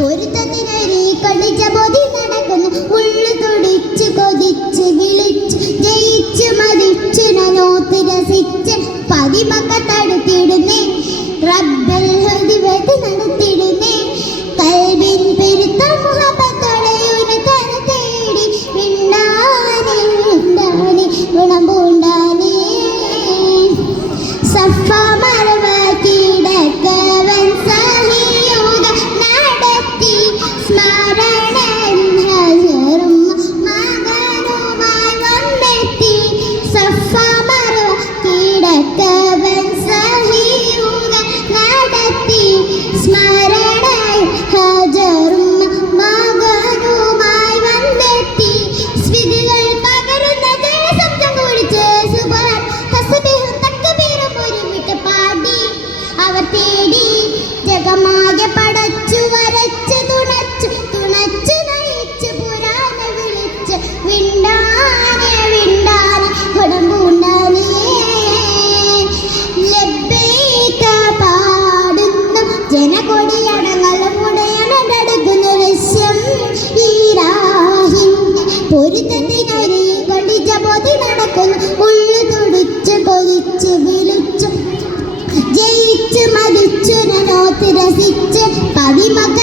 പൊരുത്തത്തിനൊരു കടിച്ച പൊതി നടക്കുന്നു. ഉള്ളു തുടിച്ച് കൊതിച്ച് വിളിച്ച് ജയിച്ച് മരിച്ചു നോത്ത് രസിച്ച് പതിമക്ക തടുത്തിടുന്നേ. റബ്ബൽ ഹൃദിവത് നടത്തിടുന്നേ. കൽബിൻ പെരുത്ത മുഹബത്തോടെ ഉനതന തേടി വിണ്ടാനെ വിണ്ടാനെ ഗുണം പൂണ്ടാനെ. സഫ മറവ കീടക്കവൻ സഹിയുക നടത്തി സ്മരണ ഹജറും മകനുമായി വന്നെത്തി. സഫ മറവ കീടക്കവൻ സഹിയുക നടത്തി സ്മരണ ഹജറും മകനുമായി വന്നെത്തി. സ്വിതികൾ പകരുന്ന ജലശബ്ദം കുടിച്ച് സുബാൻ തസ്ബീഹും തക്ബീറും ഒരുമിട്ട് പാടി അവർ തേടി. ജഗമാകെ പടച്ചു വരച്ച് തുണച്ചു തുണച്ചു നയിച്ച് പുരാനെ വിളിച്ച് വിണ്ടാനെ വിണ്ടാനെ ഗുണം പൂണ്ടാനെ. ലബ്ബൈക പാടുന്നു ജനകൊടിയടങ്ങളും ഉടയണടുക്കുന്നു ലക്ഷ്യം ഈരാഹിന്റെ പൊരുത്തത്തിനൊരു കൊടിച്ച പൊതി നടക്കുന്നു. ഉള്ളു തുടിച്ച് കൊതിച്ച് വിളിച്ചു ജയിച്ച് മരിച്ചു നോത്ത് രസിച്ച് പതിമക്ക